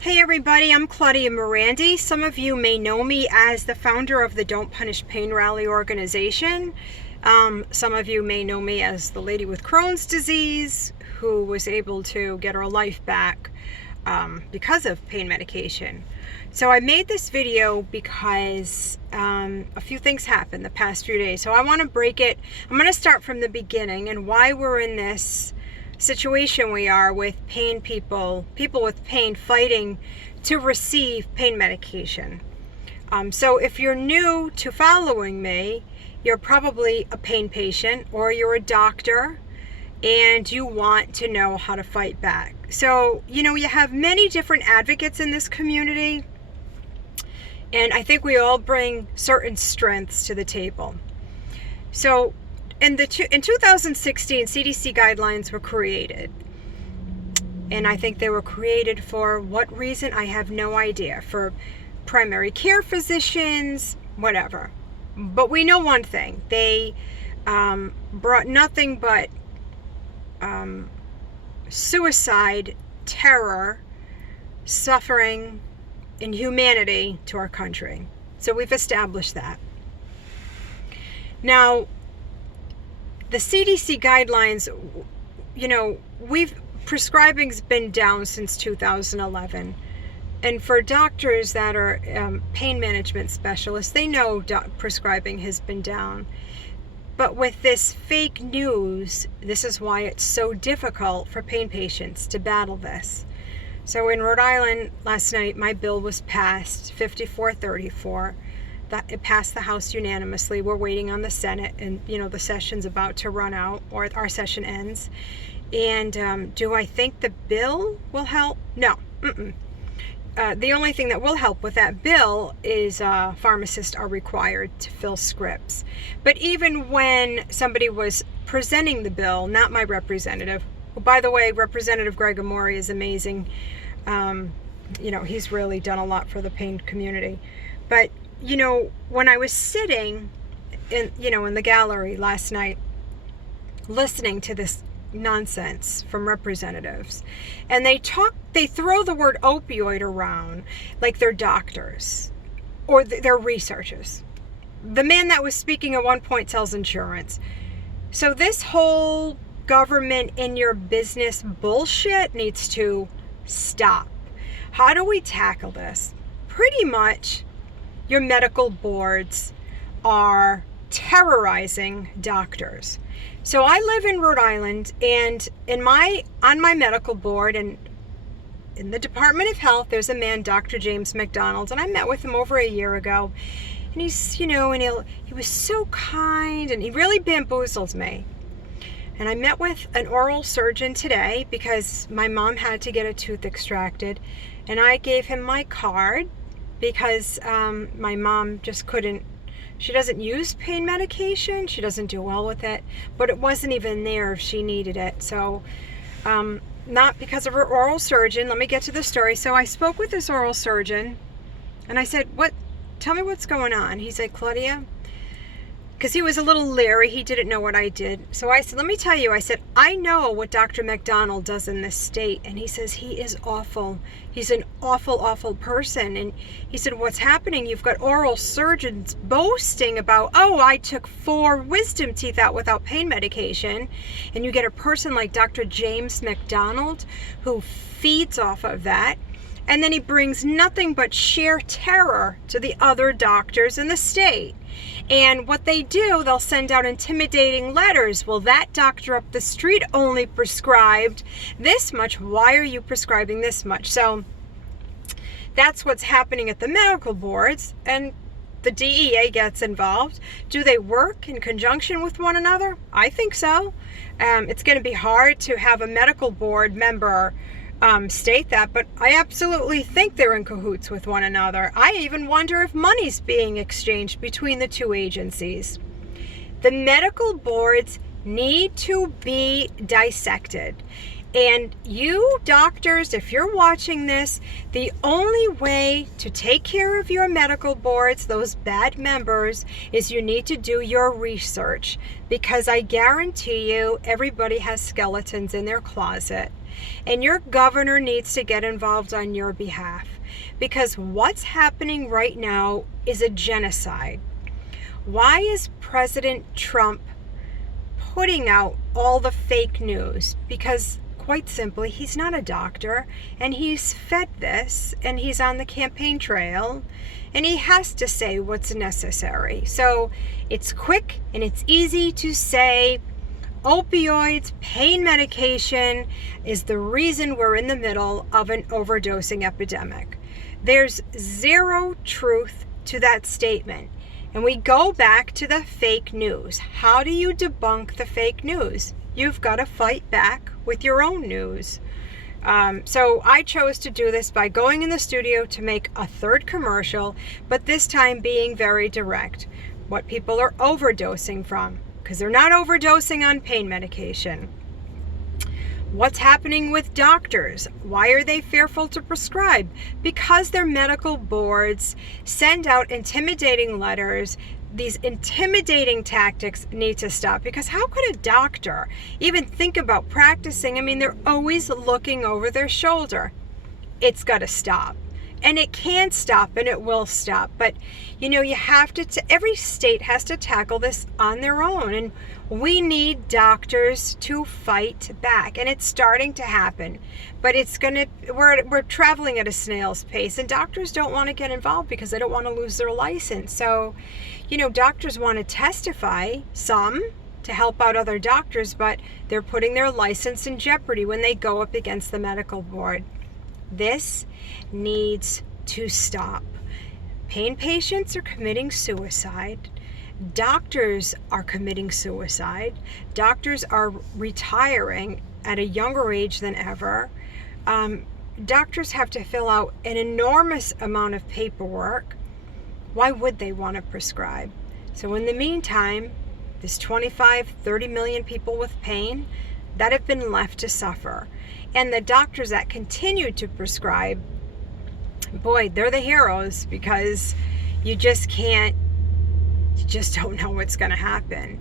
Hey everybody, I'm Claudia Morandi. Some of you may know me as the founder of the Don't Punish Pain Rally organization. Some of you may know me as the lady with Crohn's disease who was able to get her life back because of pain medication. So I made this video because a few things happened the past few days. So I want to break it. I'm going to start from the beginning and why we're in this situation we are with people with pain fighting to receive pain medication. So if you're new to following me, you're probably a pain patient or you're a doctor and you want to know how to fight back. So, you have many different advocates in this community, and I think we all bring certain strengths to the table. So in 2016, CDC guidelines were created. And I think they were created for what reason? I have no idea. For primary care physicians, whatever. But we know one thing. They brought nothing but suicide, terror, suffering, inhumanity to our country. So we've established that. Now, the CDC guidelines, prescribing's been down since 2011. And for doctors that are pain management specialists, they know prescribing has been down. But with this fake news, this is why it's so difficult for pain patients to battle this. So in Rhode Island last night, my bill was passed, 5434. It passed the House unanimously. We're waiting on the Senate, and the session's about to run out, or our session ends. And do I think the bill will help? No. The only thing that will help with that bill is pharmacists are required to fill scripts. But even when somebody was presenting the bill, not my representative, well, by the way, Representative Greg Amore is amazing. He's really done a lot for the pain community. But when I was sitting in the gallery last night, listening to this nonsense from representatives, and they throw the word opioid around like they're doctors or they're researchers. The man that was speaking at one point sells insurance. So this whole government in your business bullshit needs to stop. How do we tackle this? Pretty much your medical boards are terrorizing doctors. So I live in Rhode Island, and on my medical board and in the Department of Health, there's a man, Dr. James McDonald, and I met with him over a year ago. And he's, he was so kind, and he really bamboozled me. And I met with an oral surgeon today because my mom had to get a tooth extracted, and I gave him my card because my mom just couldn't. She doesn't use pain medication. She doesn't do well with it, but it wasn't even there if she needed it. So not because of her oral surgeon. Let me get to the story. So I spoke with this oral surgeon and I said, tell me what's going on. He said, Claudia, because he was a little leery. He didn't know what I did. So I said, let me tell you. I said, I know what Dr. McDonald does in this state. And he says, he is awful. He's an awful, awful person. And he said, what's happening? You've got oral surgeons boasting about, I took 4 wisdom teeth out without pain medication. And you get a person like Dr. James McDonald who feeds off of that. And then he brings nothing but sheer terror to the other doctors in the state. And what they do, they'll send out intimidating letters. Well, that doctor up the street only prescribed this much. Why are you prescribing this much? So that's what's happening at the medical boards, and the DEA gets involved. Do they work in conjunction with one another? I think so. It's going to be hard to have a medical board member state that, but I absolutely think they're in cahoots with one another. I even wonder if money's being exchanged between the two agencies. The medical boards need to be dissected. And you doctors, if you're watching this, the only way to take care of your medical boards, those bad members, is you need to do your research. Because I guarantee you, everybody has skeletons in their closet. And your governor needs to get involved on your behalf, because what's happening right now is a genocide. Why is President Trump putting out all the fake news? Because quite simply, he's not a doctor, and he's fed this, and he's on the campaign trail, and he has to say what's necessary. So it's quick and it's easy to say opioids, pain medication is the reason we're in the middle of an overdosing epidemic. There's zero truth to that statement. And we go back to the fake news. How do you debunk the fake news? You've got to fight back with your own news. So I chose to do this by going in the studio to make a third commercial, but this time being very direct. What people are overdosing from, because they're not overdosing on pain medication. What's happening with doctors? Why are they fearful to prescribe? Because their medical boards send out intimidating letters. These intimidating tactics need to stop, because how could a doctor even think about practicing? I mean, they're always looking over their shoulder. It's got to stop. And it can stop, and it will stop. But, you have to, every state has to tackle this on their own. And we need doctors to fight back. And it's starting to happen. But we're traveling at a snail's pace. And doctors don't want to get involved because they don't want to lose their license. So, doctors want to testify, some, to help out other doctors, but they're putting their license in jeopardy when they go up against the medical board. This needs to stop. Pain patients are committing suicide. Doctors are committing suicide. Doctors are retiring at a younger age than ever. Doctors have to fill out an enormous amount of paperwork. Why would they want to prescribe? So in the meantime, there's 30 million people with pain that have been left to suffer. And the doctors that continue to prescribe, boy, they're the heroes, because you just don't know what's going to happen.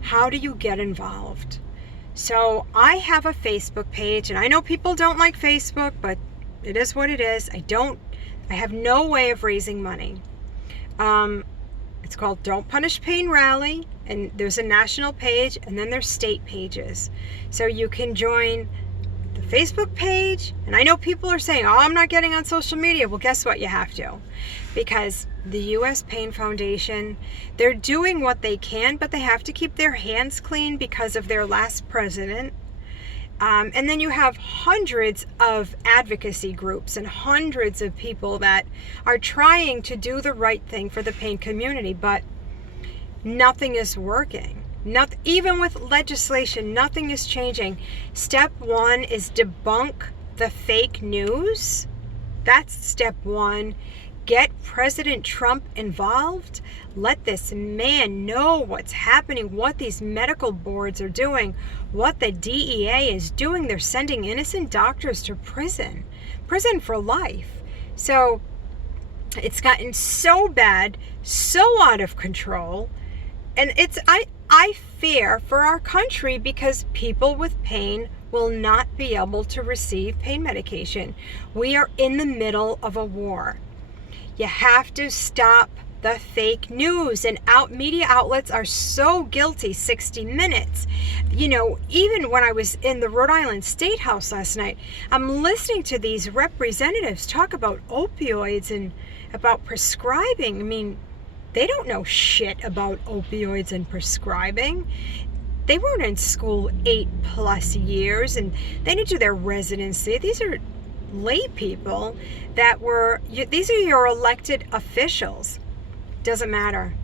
How do you get involved? So I have a Facebook page, and I know people don't like Facebook, but it is what it is. I have no way of raising money. It's called Don't Punish Pain Rally, and there's a national page, and then there's state pages. So you can join the Facebook page, and I know people are saying, oh, I'm not getting on social media. Well, guess what? You have to, because the U.S. Pain Foundation, they're doing what they can, but they have to keep their hands clean because of their last president. And then you have hundreds of advocacy groups and hundreds of people that are trying to do the right thing for the pain community, but nothing is working. Even with legislation, nothing is changing. Step one is debunk the fake news. That's step one. Get President Trump involved. Let this man know what's happening, what these medical boards are doing, what the DEA is doing. They're sending innocent doctors to prison for life. So it's gotten so bad, so out of control. And I fear for our country, because people with pain will not be able to receive pain medication. We are in the middle of a war. You have to stop the fake news, and media outlets are so guilty. 60 Minutes. Even when I was in the Rhode Island State House last night, I'm listening to these representatives talk about opioids and about prescribing. I mean, they don't know shit about opioids and prescribing. They weren't in school 8+ years, and they didn't do their residency. These are lay people these are your elected officials. Doesn't matter.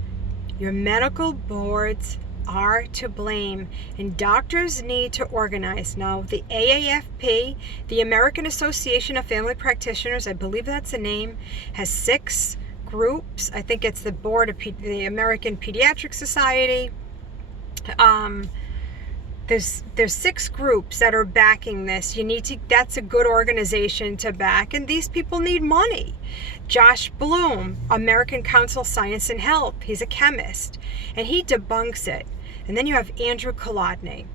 Your medical boards are to blame, and doctors need to organize. Now, the AAFP, the American Association of Family Practitioners, I believe that's the name, has 6 groups. I think it's the board of the American Pediatric Society. There's 6 groups that are backing this. That's a good organization to back, and these people need money. Josh Bloom, American Council Science and Health, he's a chemist, and he debunks it. And then you have Andrew Kolodny,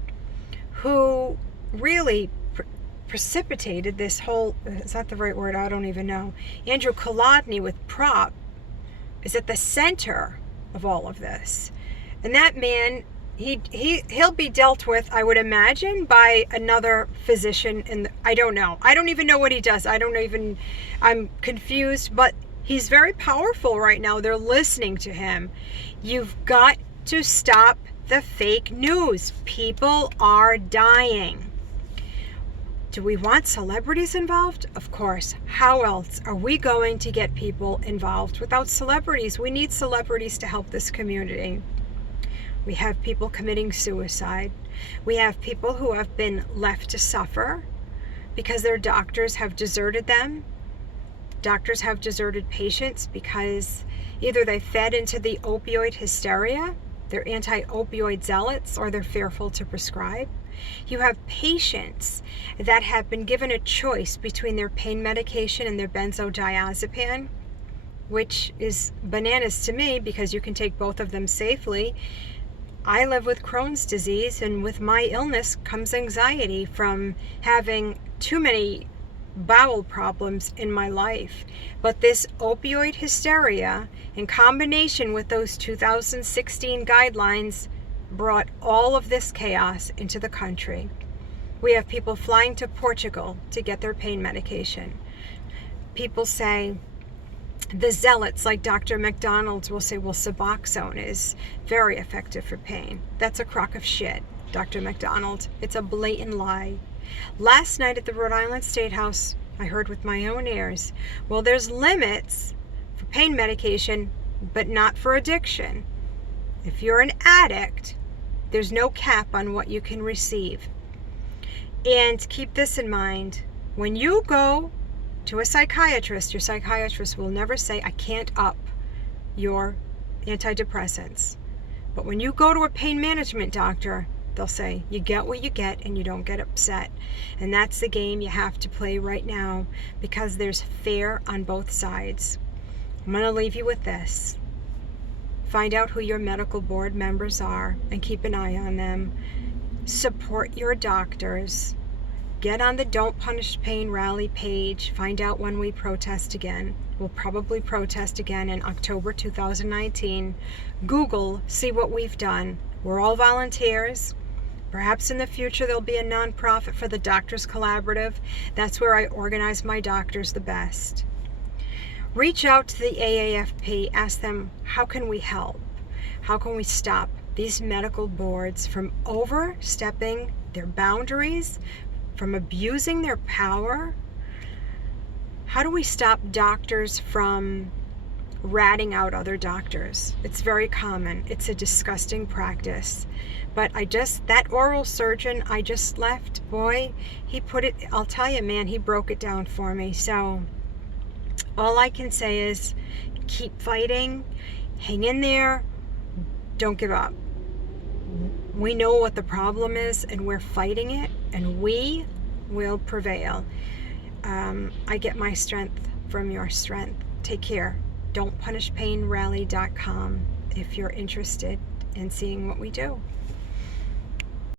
who really precipitated this whole, is that the right word? I don't even know. Andrew Kolodny with PrOP is at the center of all of this. And that man, he'll be dealt with, I would imagine, by another physician. I don't know. I don't even know what he does. I'm confused, but he's very powerful right now. They're listening to him. You've got to stop the fake news. People are dying. Do we want celebrities involved? Of course. How else are we going to get people involved without celebrities? We need celebrities to help this community. We have people committing suicide. We have people who have been left to suffer because their doctors have deserted them. Doctors have deserted patients because either they fed into the opioid hysteria, they're anti-opioid zealots, or they're fearful to prescribe. You have patients that have been given a choice between their pain medication and their benzodiazepine, which is bananas to me because you can take both of them safely. I live with Crohn's disease, and with my illness comes anxiety from having too many bowel problems in my life. But this opioid hysteria, in combination with those 2016 guidelines, brought all of this chaos into the country. We have people flying to Portugal to get their pain medication. People say, the zealots like Dr. McDonald's will say, well, Suboxone is very effective for pain. That's a crock of shit, Dr. McDonald. It's a blatant lie. Last night at the Rhode Island State House, I heard with my own ears, well, there's limits for pain medication, but not for addiction. If you're an addict, there's no cap on what you can receive. And keep this in mind. When you go to a psychiatrist, your psychiatrist will never say, I can't up your antidepressants. But when you go to a pain management doctor, they'll say, you get what you get and you don't get upset. And that's the game you have to play right now because there's fear on both sides. I'm going to leave you with this. Find out who your medical board members are and keep an eye on them. Support your doctors. Get on the Don't Punish Pain rally page. Find out when we protest again. We'll probably protest again in October 2019. Google, see what we've done. We're all volunteers. Perhaps in the future there'll be a nonprofit for the Doctors Collaborative. That's where I organize my doctors the best. Reach out to the AAFP. Ask them, how can we help? How can we stop these medical boards from overstepping their boundaries, from abusing their power? How do we stop doctors from ratting out other doctors? It's very common. It's a disgusting practice. But that oral surgeon I just left, boy, he put it, I'll tell you, man, he broke it down for me. So all I can say is keep fighting, hang in there, don't give up. We know what the problem is and we're fighting it, and we will prevail. I get my strength from your strength. Take care. Don'tPunishPainRally.com if you're interested in seeing what we do.